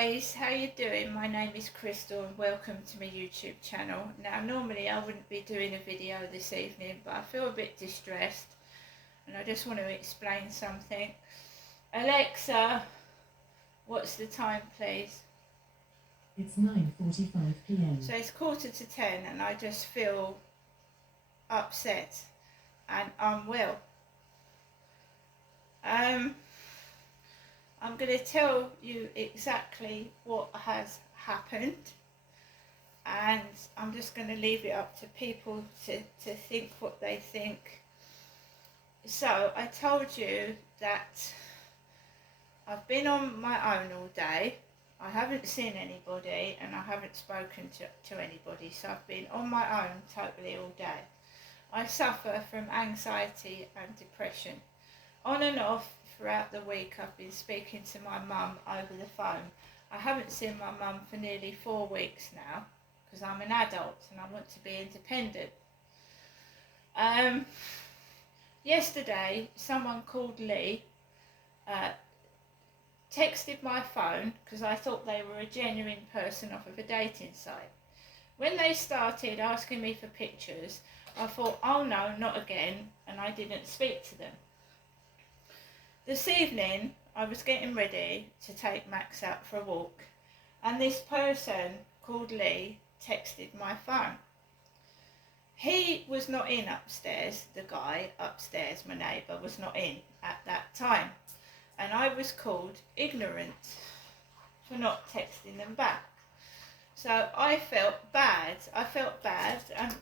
guys, how you doing? My name is Crystal and welcome to my YouTube channel. Now normally I wouldn't be doing a video this evening, but I feel a bit distressed and I just want to explain something. Alexa, what's the time please? It's 9:45 p.m. So it's 9:45 and I just feel upset and unwell. I'm going to tell you exactly what has happened, and I'm just going to leave it up to people to think what they think. So I told you that I've been on my own all day. I haven't seen anybody and I haven't spoken to anybody, so I've been on my own totally all day. I suffer from anxiety and depression. On and off throughout the week I've been speaking to my mum over the phone. I haven't seen my mum for nearly 4 weeks now because I'm an adult and I want to be independent. Yesterday someone called Lee, texted my phone because I thought they were a genuine person off of a dating site. When they started asking me for pictures, I thought, oh no, not again, and I didn't speak to them. This evening, I was getting ready to take Max out for a walk, and this person called Lee texted my phone. He was not in upstairs, the guy upstairs, my neighbour, was not in at that time, and I was called ignorant for not texting them back. So I felt bad, and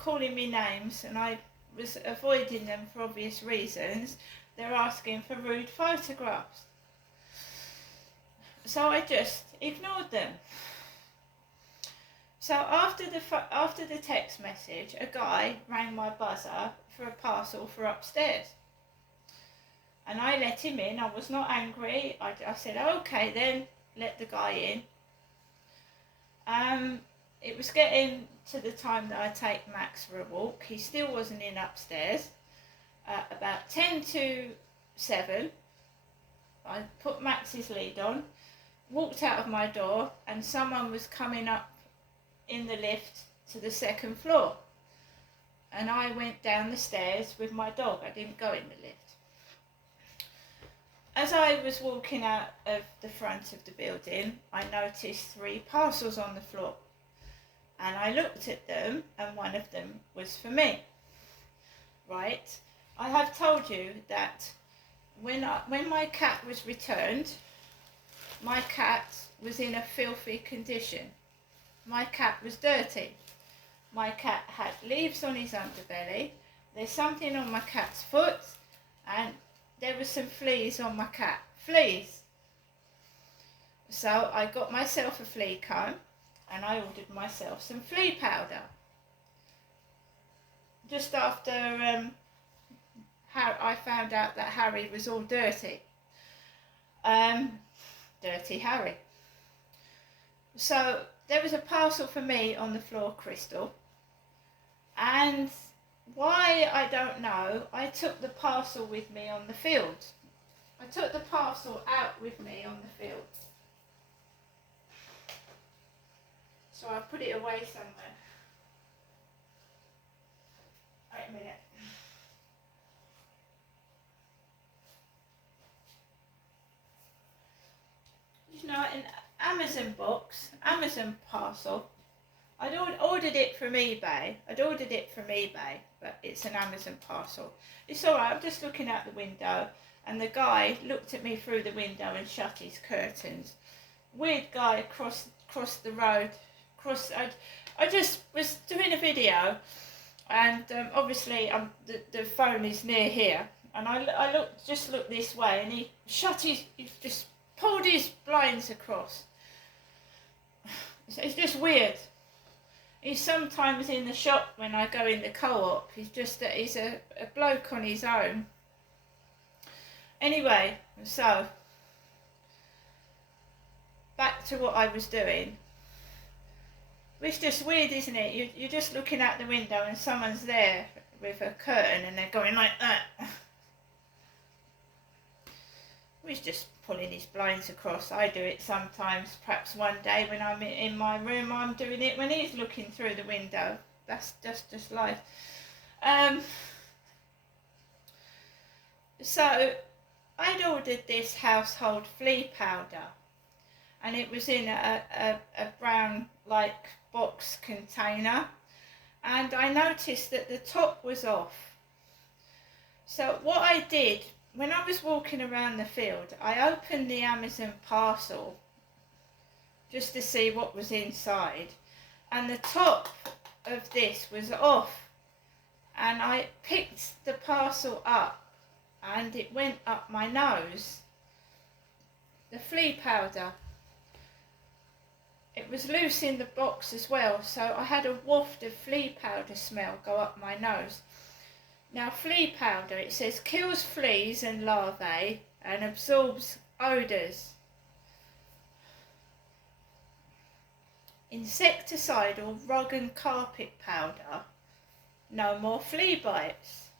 calling me names, and I was avoiding them for obvious reasons. They're asking for rude photographs. So I just ignored them. So after the text message, a guy rang my buzzer for a parcel for upstairs. And I let him in. I was not angry. I said, okay then, let the guy in. It was getting to the time that I take Max for a walk. He still wasn't in upstairs. About 10 to 7, I put Max's lead on, walked out of my door, and someone was coming up in the lift to the 2nd floor. And I went down the stairs with my dog. I didn't go in the lift. As I was walking out of the front of the building, I noticed 3 parcels on the floor. And I looked at them, and one of them was for me. Right? I have told you that when my cat was returned, my cat was in a filthy condition. My cat was dirty. My cat had leaves on his underbelly. There's something on my cat's foot, and there were some fleas on my cat. Fleas. So I got myself a flea comb and I ordered myself some flea powder. Just after I found out that Harry was all dirty. Dirty Harry. So there was a parcel for me on the floor, Crystal. And why, I don't know, I took the parcel with me on the field. I took the parcel out with me on the field. So I put it away somewhere. Wait a minute. An Amazon box, Amazon parcel. I'd ordered it from eBay. But it's an Amazon parcel. It's alright, I'm just looking out the window, and the guy looked at me through the window and shut his curtains. Weird guy across the road. I just was doing a video, and obviously the phone is near here, and I looked this way, and he just pulled his blinds across. It's just weird. He's sometimes in the shop when I go in the co-op. He's a bloke on his own. Anyway, so back to what I was doing. It's just weird, isn't it? You're just looking out the window and someone's there with a curtain and they're going like that. was just pulling his blinds across. I do it sometimes. Perhaps one day when I'm in my room, I'm doing it when he's looking through the window. That's just life. So I'd ordered this household flea powder, and it was in a brown like box container, and I noticed that the top was off. So what I did, when I was walking around the field, I opened the Amazon parcel just to see what was inside, and the top of this was off, and I picked the parcel up and it went up my nose. The flea powder, it was loose in the box as well, so I had a waft of flea powder smell go up my nose. Now, flea powder, it says, kills fleas and larvae and absorbs odours. Insecticidal rug and carpet powder, no more flea bites.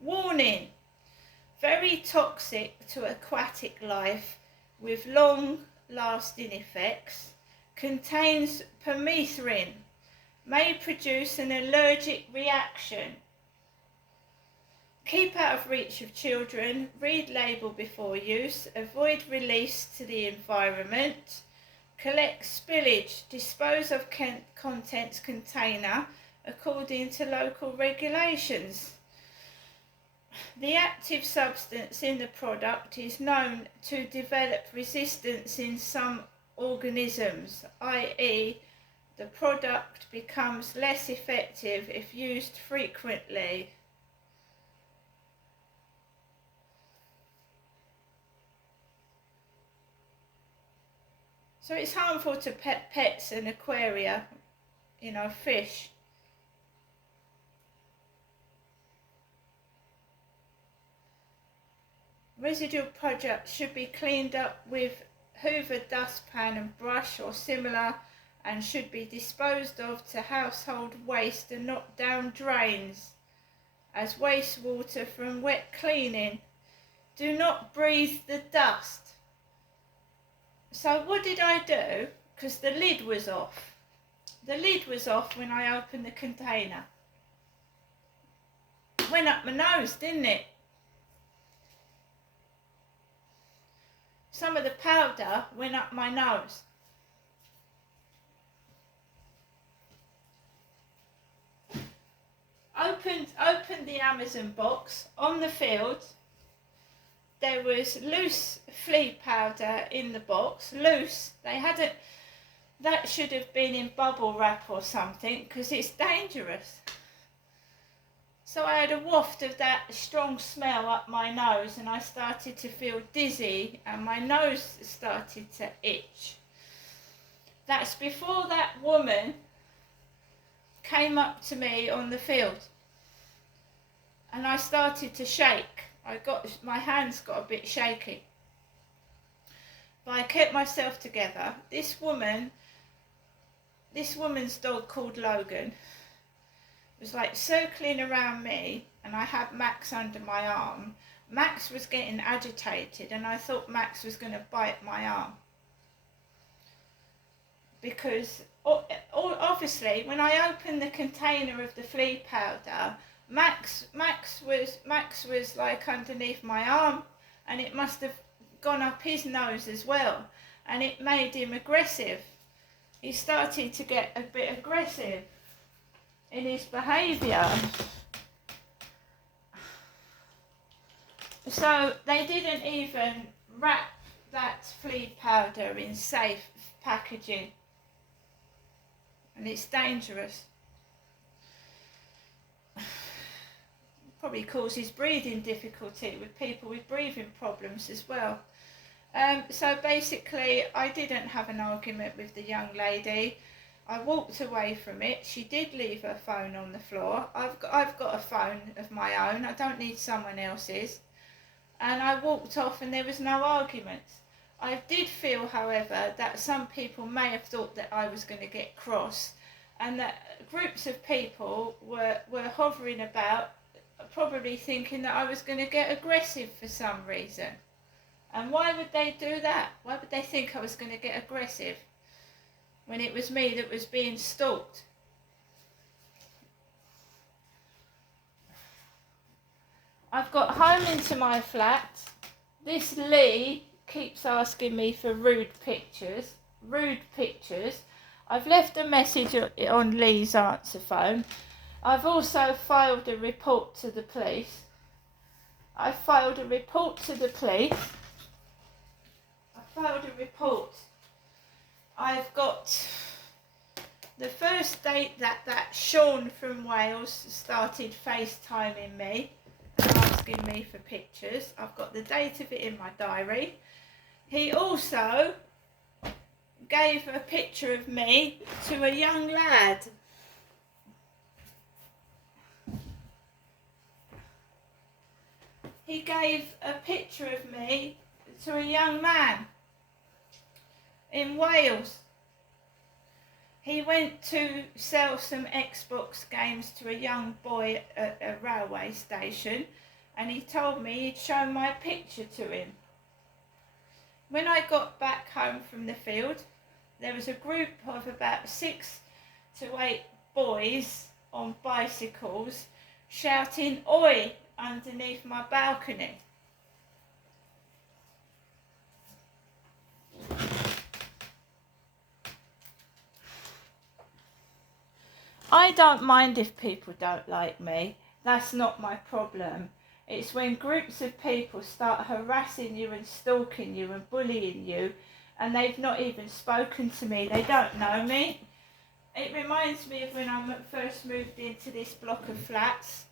Warning, very toxic to aquatic life with long-lasting effects, contains permethrin, may produce an allergic reaction. Keep out of reach of children, read label before use, avoid release to the environment, collect spillage, dispose of contents container according to local regulations. The active substance in the product is known to develop resistance in some organisms, i.e. the product becomes less effective if used frequently. So it's harmful to pets and aquaria, fish. Residual products should be cleaned up with Hoover dustpan and brush or similar, and should be disposed of to household waste and not down drains as wastewater from wet cleaning. Do not breathe the dust. So what did I do? Because the lid was off. The lid was off when I opened the container. It went up my nose, didn't it? Some of the powder went up my nose. Opened the Amazon box. On the field, there was loose flea powder in the box. Loose. That should have been in bubble wrap or something, because it's dangerous. So I had a waft of that strong smell up my nose, and I started to feel dizzy and my nose started to itch. That's before that woman came up to me on the field, and I started to shake. My hands got a bit shaky. But I kept myself together. This woman's dog called Logan was like circling around me, and I had Max under my arm. Max was getting agitated, and I thought Max was going to bite my arm. Because obviously when I opened the container of the flea powder, Max was like underneath my arm, and it must have gone up his nose as well, and it made him aggressive. He started to get a bit aggressive in his behaviour. So they didn't even wrap that flea powder in safe packaging, and it's dangerous. Probably causes breathing difficulty with people with breathing problems as well. So basically, I didn't have an argument with the young lady. I walked away from it. She did leave her phone on the floor. I've got a phone of my own. I don't need someone else's. And I walked off, and there was no argument. I did feel, however, that some people may have thought that I was going to get cross, and that groups of people were hovering about, probably thinking that I was going to get aggressive for some reason. And why would they do that? Why would they think I was going to get aggressive when it was me that was being stalked? I've got home into my flat. This Lee keeps asking me for rude pictures. Rude pictures. I've left a message on Lee's answer phone. I've also filed a report to the police. I filed a report to the police. I've got the first date that Sean from Wales started FaceTiming me and asking me for pictures. I've got the date of it in my diary. He also gave a picture of me to a young lad. He gave a picture of me to a young man in Wales. He went to sell some Xbox games to a young boy at a railway station, and he told me he'd show my picture to him. When I got back home from the field, there was a group of about 6 to 8 boys on bicycles shouting "Oi!" underneath my balcony. I don't mind if people don't like me. That's not my problem. It's when groups of people start harassing you and stalking you and bullying you, and they've not even spoken to me. They don't know me. It reminds me of when I first moved into this block of flats,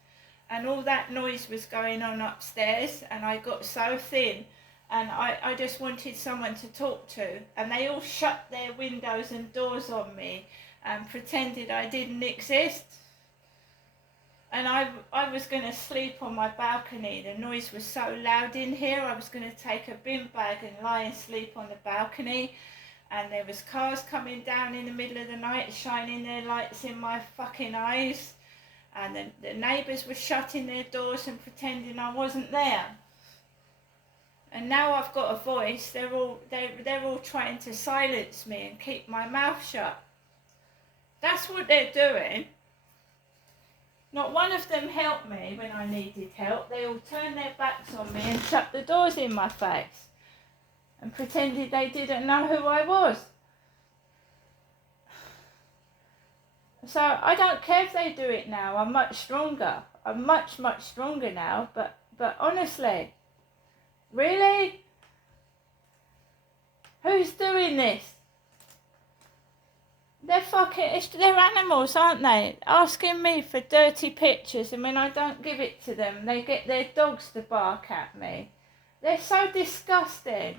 and all that noise was going on upstairs, and I got so thin, and I just wanted someone to talk to, and they all shut their windows and doors on me and pretended I didn't exist. And I was going to sleep on my balcony. The noise was so loud in here, I was going to take a bin bag and lie and sleep on the balcony. And there was cars coming down in the middle of the night, shining their lights in my fucking eyes. And the neighbours were shutting their doors and pretending I wasn't there. And now I've got a voice, they're all trying to silence me and keep my mouth shut. That's what they're doing. Not one of them helped me when I needed help. They all turned their backs on me and shut the doors in my face and pretended they didn't know who I was. So I don't care if they do it now. I'm much stronger. I'm much, much stronger now. But honestly, really? Who's doing this? They're animals, aren't they? Asking me for dirty pictures, and when I don't give it to them, they get their dogs to bark at me. They're so disgusting.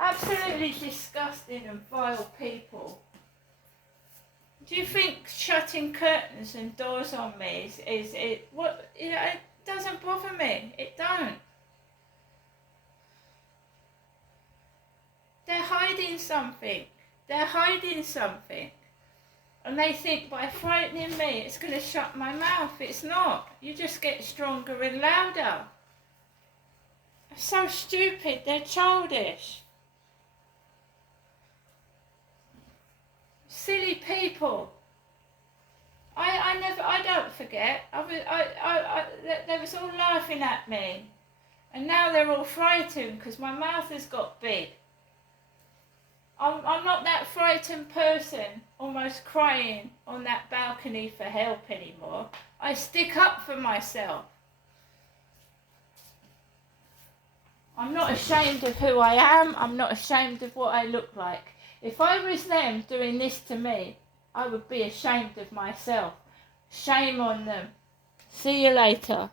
Absolutely disgusting and vile people. Do you think shutting curtains and doors on me is what, you know, it doesn't bother me. It don't. They're hiding something. They're hiding something. And they think by frightening me it's going to shut my mouth. It's not. You just get stronger and louder. They're so stupid. They're childish. Silly people. I don't forget. They was all laughing at me. And now they're all frightened because my mouth has got big. I'm not that frightened person, almost crying on that balcony for help anymore. I stick up for myself. I'm not ashamed of who I am. I'm not ashamed of what I look like. If I was them doing this to me, I would be ashamed of myself. Shame on them. See you later.